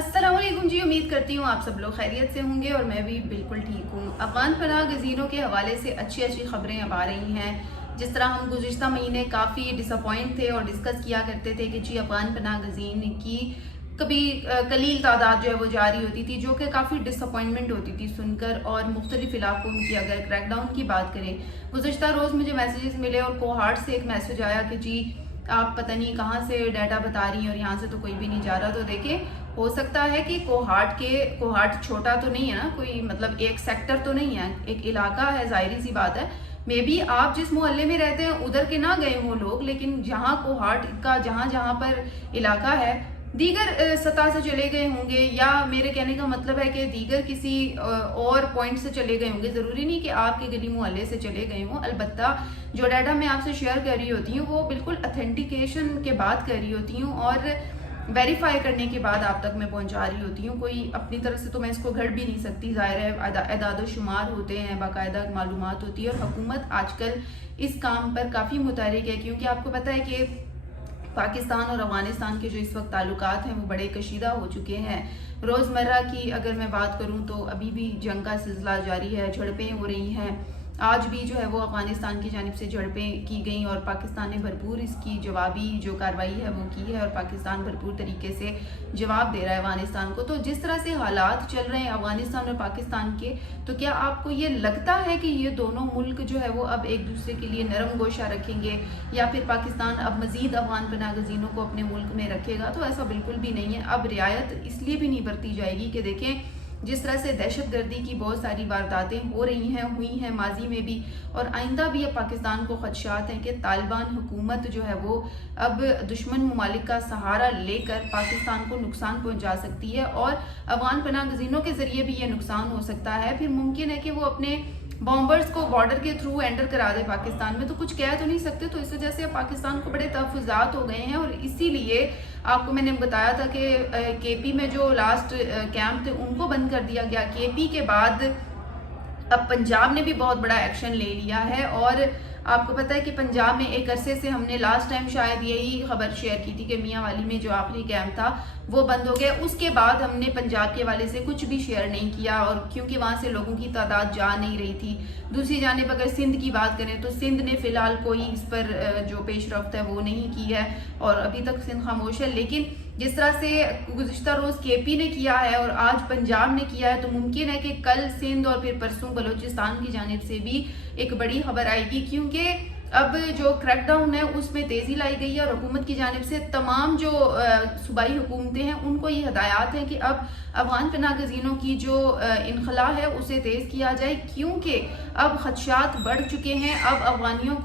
अस्सलाम वालेकुम जी। उम्मीद करती हूँ आप सब लोग खैरियत से होंगे और मैं भी बिल्कुल ठीक हूँ। अफगान पनाह गज़ीनों के हवाले से अच्छी अच्छी खबरें अब आ रही हैं। जिस तरह हम गुज़िश्ता महीने काफ़ी डिसअपॉइंट थे और डिस्कस किया करते थे कि जी अफगान पनाह गज़ीन की कभी कलील तादाद जो है वो जारी होती थी, जो कि काफ़ी डिसअपॉइंटमेंट होती थी सुनकर। और मुख्तलिफ इलाकों की अगर क्रैकडाउन की बात करें, गुज़िश्ता रोज़ मुझे मैसेजेस मिले और कोहार्ट से एक मैसेज आया कि जी आप पता नहीं कहाँ से डाटा बता रही हैं और यहाँ से तो कोई भी नहीं जा रहा। तो देखें, हो सकता है कि कोहार्ट छोटा तो नहीं है ना, कोई मतलब एक सेक्टर तो नहीं है, एक इलाका है, जाहिर सी बात है। मे बी आप जिस मोहल्ले में रहते हैं उधर के ना गए हो लोग, लेकिन जहाँ कोहार्ट का जहाँ जहाँ पर इलाका है दीगर सतह से चले गए होंगे, या मेरे कहने का मतलब है कि दीगर किसी और पॉइंट से चले गए होंगे। ज़रूरी नहीं कि आपके गली मोहल्ले से चले गए हों। अलबत्ता जो डाटा मैं आपसे शेयर कर रही होती हूँ वो बिल्कुल अथेंटिकेशन के बाद कर रही होती हूँ और वेरीफाई करने के बाद आप तक मैं पहुंचा रही होती हूँ। कोई अपनी तरफ से तो मैं इसको घड़ भी नहीं सकती। ज़ाहिर है एदाद शुमार होते हैं, बाकायदा मालूमात होती है और हुकूमत आजकल इस काम पर काफ़ी मुतहरिक है, क्योंकि आपको पता है कि पाकिस्तान और अफगानिस्तान के जो इस वक्त ताल्लुकात हैं वो बड़े कशीदा हो चुके हैं। रोज़मर्रा की अगर मैं बात करूं तो अभी भी जंग का सिलसिला जारी है, झड़पें हो रही हैं। आज भी जो है वो अफगानिस्तान की जानिब से झड़पें की गई और पाकिस्तान ने भरपूर इसकी जवाबी जो कार्रवाई है वो की है और पाकिस्तान भरपूर तरीके से जवाब दे रहा है अफगानिस्तान को। तो जिस तरह से हालात चल रहे हैं अफगानिस्तान और पाकिस्तान के, तो क्या आपको ये लगता है कि ये दोनों मुल्क जो है वो अब एक दूसरे के लिए नरम गोशा रखेंगे या फिर पाकिस्तान अब मजीद अफगान पनाह गज़ीनों को अपने मुल्क में रखेगा? तो ऐसा बिल्कुल भी नहीं है। अब रियायत इसलिए भी नहीं बरती जाएगी कि देखें जिस तरह से दहशत गर्दी की बहुत सारी वारदातें हो रही हैं, हुई हैं माजी में भी और आइंदा भी। अब पाकिस्तान को खदशात हैं कि तालिबान हुकूमत जो है वो अब दुश्मन ममालिक का सहारा लेकर पाकिस्तान को नुकसान पहुंचा सकती है और अफगान पनाह गज़ीनों के ज़रिए भी ये नुकसान हो सकता है। फिर मुमकिन है कि वो अपने बॉम्बर्स को बॉर्डर के थ्रू एंटर करा दे पाकिस्तान में, तो कुछ कह तो नहीं सकते। तो इस वजह से अब पाकिस्तान को बड़े तहफ़्फ़ुज़ात हो गए हैं और इसीलिए आपको मैंने बताया था कि केपी में जो लास्ट कैंप थे उनको बंद कर दिया गया। केपी के बाद अब पंजाब ने भी बहुत बड़ा एक्शन ले लिया है और आपको पता है कि पंजाब में एक अरसे से हमने लास्ट टाइम शायद यही खबर शेयर की थी कि मियाँ वाली में जो आखिरी कैंप था वो बंद हो गया। उसके बाद हमने पंजाब के वाले से कुछ भी शेयर नहीं किया और क्योंकि वहाँ से लोगों की तादाद जा नहीं रही थी। दूसरी जानिब अगर सिंध की बात करें तो सिंध ने फ़िलहाल कोई इस पर जो पेशरफ्त है वो नहीं की है और अभी तक सिंध खामोश है। लेकिन जिस तरह से गुज़िश्ता रोज़ केपी ने किया है और आज पंजाब ने किया है, तो मुमकिन है कि कल सिंध और फिर परसों बलूचिस्तान की जानिब से भी एक बड़ी खबर आएगी, क्योंकि अब जो क्रैकडाउन है उसमें तेज़ी लाई गई है और हुकूमत की जानिब से तमाम जो सूबाई हुकूमतें हैं उनको ये हदायत है कि अब अफगान पनाह गज़ीनों की जो इनखला है उसे तेज़ किया जाए, क्योंकि अब खदशात बढ़ चुके हैं। अब अफगानियों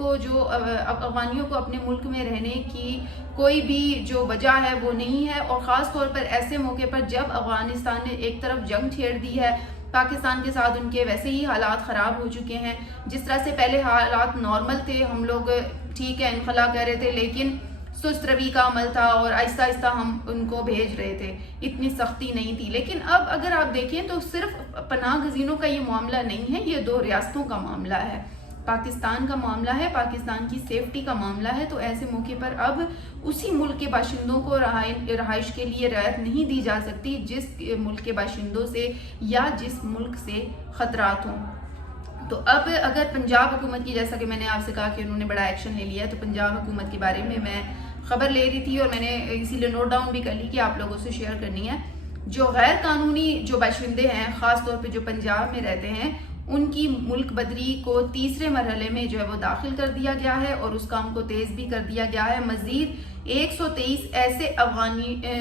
को अपने मुल्क में रहने की कोई भी जो वजह है वो नहीं है और ख़ास तौर पर ऐसे मौके पर जब अफगानिस्तान ने एक तरफ जंग छेड़ दी है पाकिस्तान के साथ, उनके वैसे ही हालात ख़राब हो चुके हैं। जिस तरह से पहले हालात नॉर्मल थे, हम लोग ठीक है इनखला कह रहे थे लेकिन सुस्त रवि का अमल था और आहिस्ता आहिस्ता हम उनको भेज रहे थे, इतनी सख्ती नहीं थी। लेकिन अब अगर आप देखें तो सिर्फ पनाह गज़ीनों का ये मामला नहीं है, ये दो रियासतों का मामला है, पाकिस्तान का मामला है, पाकिस्तान की सेफ्टी का मामला है। तो ऐसे मौके पर अब उसी मुल्क के बाशिंदों को रहाइश के लिए रियायत नहीं दी जा सकती जिस मुल्क के बाशिंदों से या जिस मुल्क से ख़तरात हों। तो अब अगर पंजाब हुकूमत की, जैसा कि मैंने आपसे कहा कि उन्होंने बड़ा एक्शन ले लिया है, तो पंजाब हुकूमत के बारे में मैं खबर ले रही थी और मैंने इसीलिए नोट डाउन भी कर ली कि आप लोगों से शेयर करनी है। जो गैर कानूनी जो बाशिंदे हैं, ख़ास तौर पे जो पंजाब में रहते हैं, उनकी मुल्क बदरी को तीसरे मरहले में जो है वो दाखिल कर दिया गया है और उस काम को तेज़ भी कर दिया गया है। मज़ीद 123 ऐसे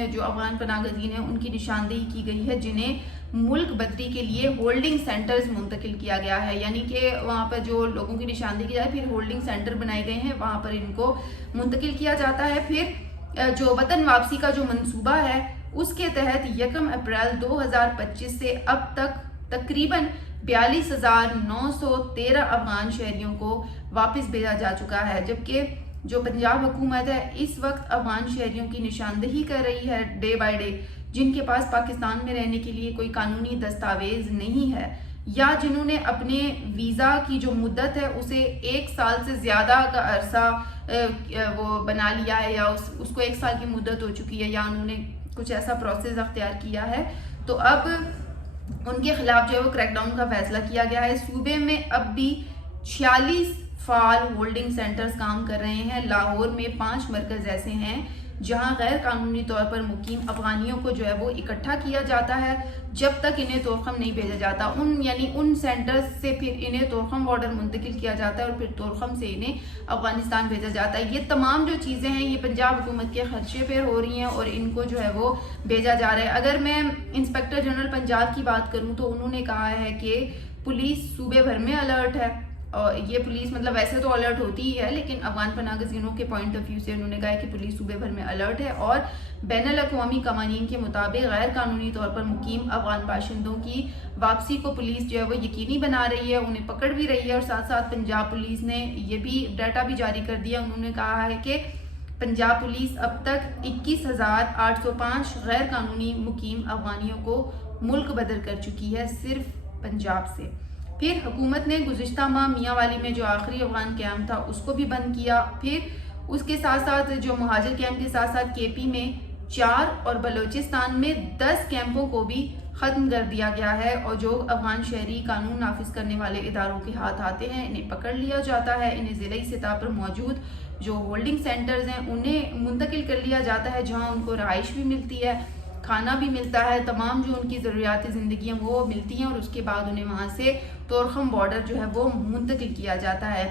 जो अफगान पनाह गज़ीन हैं उनकी निशानदेही की गई है जिन्हें मुल्क बदरी के लिए होल्डिंग सेंटर्स मुंतकिल किया गया है, यानी कि वहाँ पर जो लोगों की निशानदेही की जाए फिर होल्डिंग सेंटर बनाए गए हैं, वहाँ पर इनको मुंतकिल किया जाता है। फिर जो वतन वापसी का जो मंसूबा है उसके तहत 1 अप्रैल 2025 से अब तक तकरीबन 42,913 अफगान शहरियों को वापस भेजा जा चुका है, जबकि जो पंजाब हुकूमत है इस वक्त अफगान शहरियों की निशानदेही कर रही है डे बाय डे, जिनके पास पाकिस्तान में रहने के लिए कोई कानूनी दस्तावेज नहीं है या जिन्होंने अपने वीज़ा की जो मुद्दत है उसे 1 साल से ज़्यादा का अरसा वो बना लिया है या उसको 1 साल की मुद्दत हो चुकी है या उन्होंने کچھ ایسا پروسیس اختیار کیا ہے. تو اب ان کے خلاف جو ہے وہ کریک ڈاؤن کا فیصلہ کیا گیا ہے. صوبے میں اب بھی 46 فعال ہولڈنگ سینٹرز کام کر رہے ہیں. لاہور میں 5 مرکز ایسے ہیں جہاں غیر قانونی طور پر مقیم افغانیوں کو جو ہے وہ اکٹھا کیا جاتا ہے جب تک انہیں طورخم نہیں بھیجا جاتا. ان سینٹرز سے پھر انہیں طورخم بارڈر منتقل کیا جاتا ہے اور پھر طورخم سے انہیں افغانستان بھیجا جاتا ہے. یہ تمام جو چیزیں ہیں یہ پنجاب حکومت کے خرچے پہ ہو رہی ہیں اور ان کو جو ہے وہ بھیجا جا رہا ہے. اگر میں انسپیکٹر جنرل پنجاب کی بات کروں تو انہوں نے کہا ہے کہ پولیس صوبے بھر میں الرٹ ہے. اور یہ پولیس مطلب ویسے تو الرٹ ہوتی ہی ہے لیکن افغان پناہ گزینوں کے پوائنٹ آف ویو سے انہوں نے کہا ہے کہ پولیس صوبے بھر میں الرٹ ہے اور بین الاقوامی قوانین کے مطابق غیر قانونی طور پر مقیم افغان باشندوں کی واپسی کو پولیس جو ہے وہ یقینی بنا رہی ہے, انہیں پکڑ بھی رہی ہے. اور ساتھ ساتھ پنجاب پولیس نے یہ بھی ڈیٹا بھی جاری کر دیا. انہوں نے کہا ہے کہ پنجاب پولیس اب تک 21,805 غیر قانونی مقیم افغانیوں کو ملک بدر کر چکی ہے صرف پنجاب سے. پھر حکومت نے گزشتہ ماہ میاں والی میں جو آخری افغان کیمپ تھا اس کو بھی بند کیا. پھر اس کے ساتھ ساتھ جو مہاجر کیمپ کے ساتھ ساتھ کے پی میں 4 اور بلوچستان میں 10 کیمپوں کو بھی ختم کر دیا گیا ہے. اور جو افغان شہری قانون نافذ کرنے والے اداروں کے ہاتھ آتے ہیں انہیں پکڑ لیا جاتا ہے, انہیں ضلعی سطح پر موجود جو ہولڈنگ سینٹرز ہیں انہیں منتقل کر لیا جاتا ہے جہاں ان کو رہائش بھی ملتی ہے, کھانا بھی ملتا ہے, تمام جو ان کی ضروریات زندگی ہیں وہ ملتی ہیں اور اس کے بعد انہیں وہاں سے طورخم بارڈر جو ہے وہ منتقل کیا جاتا ہے.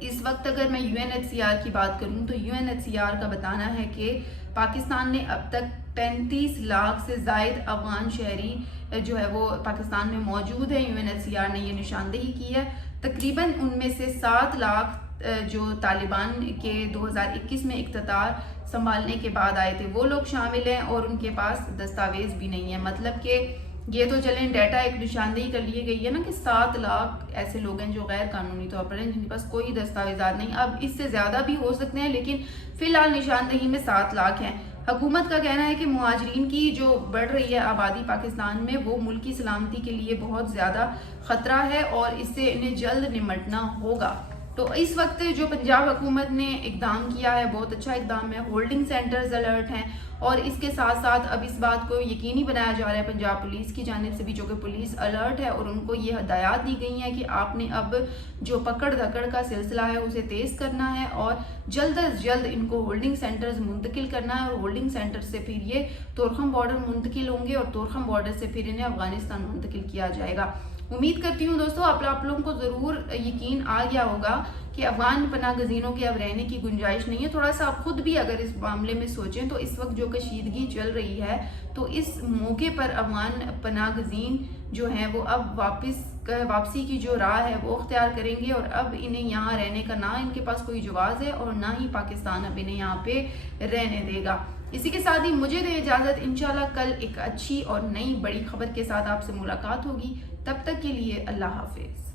اس وقت اگر میں UNHCR کی بات کروں تو UNHCR کا بتانا ہے کہ پاکستان نے اب تک 35 لاکھ سے زائد افغان شہری جو ہے وہ پاکستان میں موجود ہیں. UNHCR نے یہ نشاندہی کی ہے. تقریباً ان میں سے 7 لاکھ جو طالبان کے 2021 میں اقتدار سنبھالنے کے بعد آئے تھے وہ لوگ شامل ہیں اور ان کے پاس دستاویز بھی نہیں ہے. مطلب کہ یہ تو چلیں ڈیٹا ایک نشاندہی کر لی گئی ہے نا کہ 7 لاکھ ایسے لوگ ہیں جو غیر قانونی طور پر ہیں جن کے پاس کوئی دستاویزات نہیں. اب اس سے زیادہ بھی ہو سکتے ہیں لیکن فی الحال نشاندہی میں 7 لاکھ ہیں. حکومت کا کہنا ہے کہ مہاجرین کی جو بڑھ رہی ہے آبادی پاکستان میں وہ ملک کی سلامتی کے لیے بہت زیادہ خطرہ ہے اور اس سے انہیں جلد نمٹنا ہوگا. تو اس وقت جو پنجاب حکومت نے اقدام کیا ہے بہت اچھا اقدام ہے. ہولڈنگ سینٹرز الرٹ ہیں اور اس کے ساتھ ساتھ اب اس بات کو یقینی بنایا جا رہا ہے پنجاب پولیس کی جانب سے بھی جو کہ پولیس الرٹ ہے اور ان کو یہ ہدایات دی گئی ہیں کہ آپ نے اب جو پکڑ دھکڑ کا سلسلہ ہے اسے تیز کرنا ہے اور جلد از جلد ان کو ہولڈنگ سینٹرز منتقل کرنا ہے اور ہولڈنگ سینٹر سے پھر یہ طورخم بارڈر منتقل ہوں گے اور طورخم بارڈر سے پھر انہیں افغانستان منتقل کیا جائے گا. امید کرتی ہوں دوستو آپ لوگوں کو ضرور یقین آ گیا ہوگا کہ افغان پناہ گزینوں کے اب رہنے کی گنجائش نہیں ہے. تھوڑا سا آپ خود بھی اگر اس معاملے میں سوچیں تو اس وقت جو کشیدگی چل رہی ہے تو اس موقع پر افغان پناہ گزین جو ہیں وہ اب واپسی کی جو راہ ہے وہ اختیار کریں گے اور اب انہیں یہاں رہنے کا نہ ان کے پاس کوئی جواز ہے اور نہ ہی پاکستان اب انہیں یہاں پہ رہنے دے گا. اسی کے ساتھ ہی مجھے دے اجازت. انشاءاللہ کل ایک اچھی اور نئی بڑی خبر کے ساتھ آپ سے ملاقات ہوگی. تب تک کے لیے اللہ حافظ.